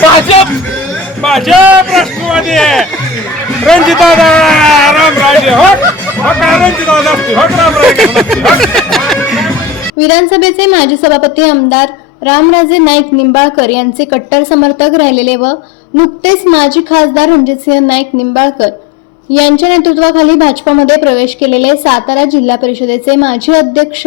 भाजप भाजप राष्ट्रवादी आहे. रणजितदादा रामराजे हो? हो रणजितदादा असते हो, हो रामराजे? विधानसभेचे माजी सभापती आमदार रामराजे नाईक निंबाळकर यांचे कट्टर समर्थक राहिलेले व नुकतेच माजी खासदार रणजितसिंह नाईक निंबाळकर यांच्या नेतृत्वाखाली भाजपामध्ये प्रवेश केलेले सातारा जिल्हा परिषदेचे माजी अध्यक्ष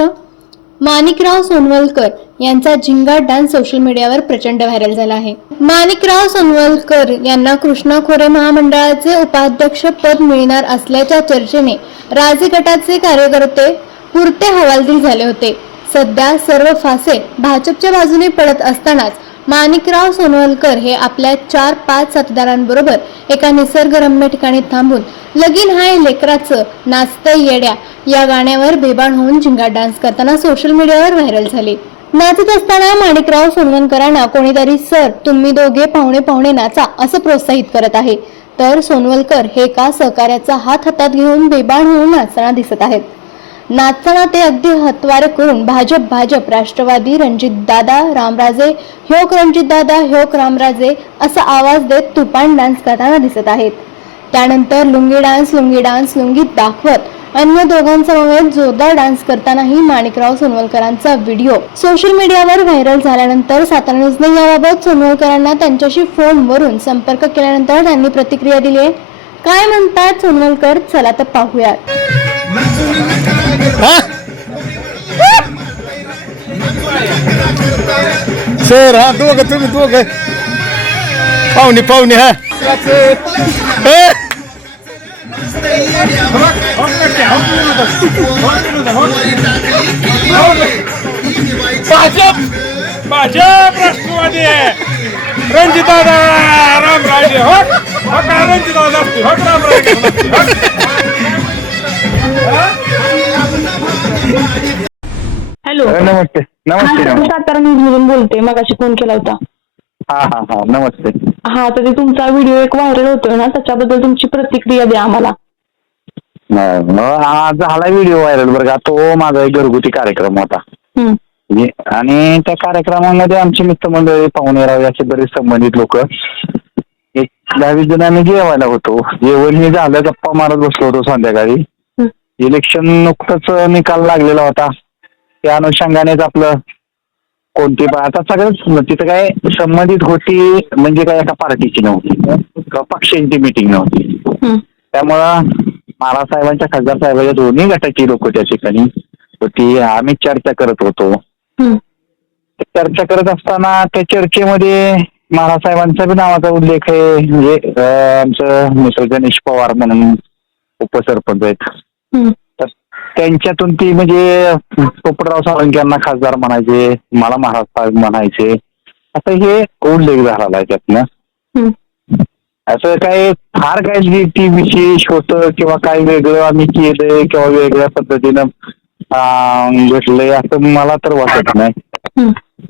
माणिकराव सोनवलकर यांचा झिंगा डान्स सोशल मीडियावर प्रचंड व्हायरल झाला आहे. माणिकराव सोनवलकर यांना कृष्णा खोरे महामंडळाचे उपाध्यक्ष पद मिळणार असल्याच्या चर्चेने राजे गटाचे कार्यकर्ते पुरते हवालदिल झाले होते. सध्या सर्व फासे भाजपच्या बाजूने पडत असतानाच माणिकराव सोनवलकर हे आपल्या चार पाच साथीदारांबरोबर एका निसर्गरम्य ठिकाणी थांबून लगीन हाय लेकराचं नाचतय येड्या या गाण्यावर बेबाण होऊन झिंगा डान्स करताना सोशल मीडियावर व्हायरल झाले. नाचत असताना माणिकराव सोनवलकरांना कोणीतरी सर तुम्ही दोघे पाहुणे पाहुणे नाचा असं प्रोत्साहित करत आहे. तर सोनवलकर हे एका सहकार्याचा हात हातात घेऊन बेबाण होऊन नाचताना दिसत आहेत. नाचताना ते अगदी हतवार करून भाजप भाजप राष्ट्रवादी रणजित दादा रामराजे ह्योक रणजित दादा ह्योक रामराजे असा आवाज देत तुपान डान्स करताना दिसत आहेत. त्यानंतर लुंगी डान्स लुंगी डान्स लुंगीत दाखवत अन्य दोघांसमवेत जोरदार डान्स करतानाही माणिकराव सोनवलकरांचा व्हिडिओ सोशल मीडियावर व्हायरल झाल्यानंतर सातारा न्यूजने याबाबत सोनवलकरांना त्यांच्याशी फोनवरून संपर्क केल्यानंतर त्यांनी प्रतिक्रिया दिली काय म्हणतात सोनवलकर? चला तर पाहूयात. सर हा दोघ तुम्ही दोघ. पाहुणे पाहुणे हा. भाजप भाजप राष्ट्रवादी आहे. रणजितदादा रामराजे हो. हो का रणजितदादा असते हो रामराजे हो. नमस्ते. नमस्ते हा, सातारा न्यूज मधून बोलते मगाशी फोन केला होता. हा हा हा नमस्ते. हा तर ते तुमचा व्हिडिओ एक व्हायरल होतोय ना त्याच्याबद्दल तुमची प्रतिक्रिया द्या आम्हाला. नाही, मग हा झाला व्हिडिओ व्हायरल बरं का तो माझा एक घरगुती कार्यक्रम होता. हम्म, म्हणजे- आणि त्या कार्यक्रमामध्ये आमची मित्रमंडळी पाहुणेराव असे बरेच संबंधित लोक एक दहावीस जण आम्ही जेवायला होतो. जेवण हे झालं गप्पा मारत बसलो होतो संध्याकाळी. हम्म, इलेक्शन नुकतंच निकाल लागलेला होता. त्या अनुषंगानेच आपलं कोणती पण आता सगळंच तिथं काय संबंधित होती म्हणजे काय एका पार्टीची नव्हती. पक्षांची मिटिंग नव्हती. त्यामुळं महाराज साहेबांच्या खासदार साहेबांच्या दोन्ही गटाची लोक त्या ठिकाणी होती. आम्ही चर्चा करत होतो. चर्चा करत असताना त्या चर्चेमध्ये महाराज साहेबांचा बी नावाचा उल्लेख आहे. म्हणजे आमचं मित्र गणेश पवार म्हणून उपसरपंच आहेत. त्यांच्यातून ती म्हणजे पोपटराव सावंत यांना खासदार म्हणायचे मला महाराज साहेब म्हणायचे. असं हे उल्लेख झालेला आहे त्यातनं? असं काय फार काय ती विशेष होतं किंवा काय वेगळं आम्ही केलंय किंवा वेगळ्या पद्धतीनं घडलंय असं मला तर वाटत नाही.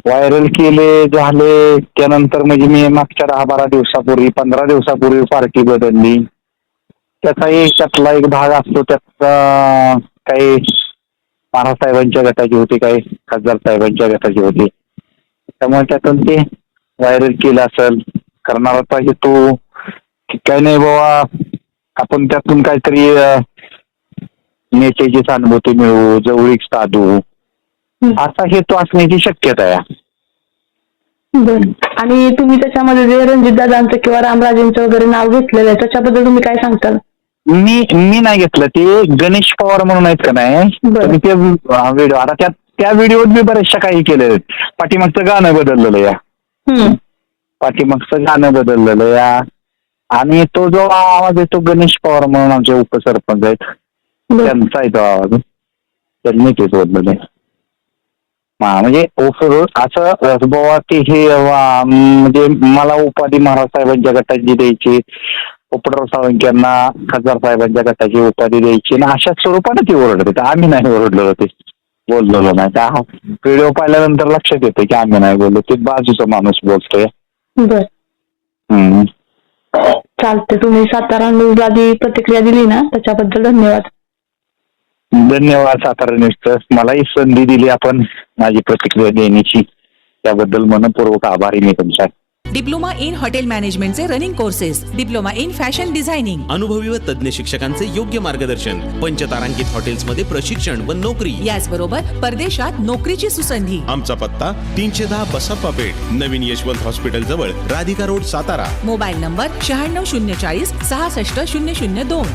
व्हायरल केले झाले त्यानंतर म्हणजे मी मागच्या दहा बारा दिवसापूर्वी पंधरा दिवसापूर्वी पार्टी बदलली. त्याचा एक त्यातला एक भाग असतो त्यात अं, काही महाराज साहेबांच्या गटाची होती काही खासदार साहेबांच्या गटाची होती. त्यामुळे त्यातून ते व्हायरल केलं असेल करणार पाहिजे तो. की काय नाही बाबा आपण त्यातून काहीतरी नेत्याची सहानुभूती मिळवू जवळीक साधू. असा हेतू असण्याची शक्यता आहे. बरं. आणि तुम्ही त्याच्यामध्ये जे रणजित दादांचं किंवा रामराजेंचं वगैरे नाव घेतलेलं आहे त्याच्याबद्दल तुम्ही काय सांगताल? मी मी नाही घेतलं. ते गणेश पवार म्हणून आहेत का नाही? बरं. ते व्हिडिओ आता त्या त्या व्हिडिओत मी बरेचशा काही केलेलं पाठीमागचं गाणं बदललेलं या. हम्म, पाठीमागचं गाणं बदललेलं या. आणि तो जो आवाज आहे तो गणेश पवार म्हणून आमचे उपसरपंच आहेत. बरं. त्यांचा आहे तो आवाज. त्यांनी ते बदलले हा म्हणजे असं बाबा ते हे वा, म्हणजे मला उपाधी महाराज साहेबांच्या गटाची द्यायची पोपटराव सावंत यांना खासदार साहेबांच्या गटाची उपाधी द्यायची आणि अशा स्वरूपाने ती ओरडत होते आम्ही नाही ओरडलो होते बोललेलो नाही. त्या व्हिडिओ पाहिल्यानंतर लक्षात येतं की आम्ही नाही बोललो. ते बाजूचा माणूस बोलतोय. बरं. हम्म. चालते तुम्ही सातारा न्यूजला जी प्रतिक्रिया दिली ना? त्याच्याबद्दल धन्यवाद. धन्यवाद सातारा न्यूजचं मलाही संधी दिली आपण माझी प्रतिक्रिया देण्याची. त्याबद्दल मनपूर्वक आभारी मी तुमचा. Diploma in hotel मॅनेजमेंटचे running courses diploma in fashion designing. अनुभवी व तज्ज्ञ शिक्षकांचे योग्य मार्गदर्शन पंचतारांकित हॉटेल्समध्ये प्रशिक्षण व नोकरी. याचबरोबर परदेशात नोकरीची सुसंधी. आमचा पत्ता तीनशे दहा बसप्पा पेठ नवीन यशवंत हॉस्पिटल जवळ Radhika road Satara. Mobile number शहाण्णव शून्य चाळीस सहासष्ट शून्य शून्य दोन.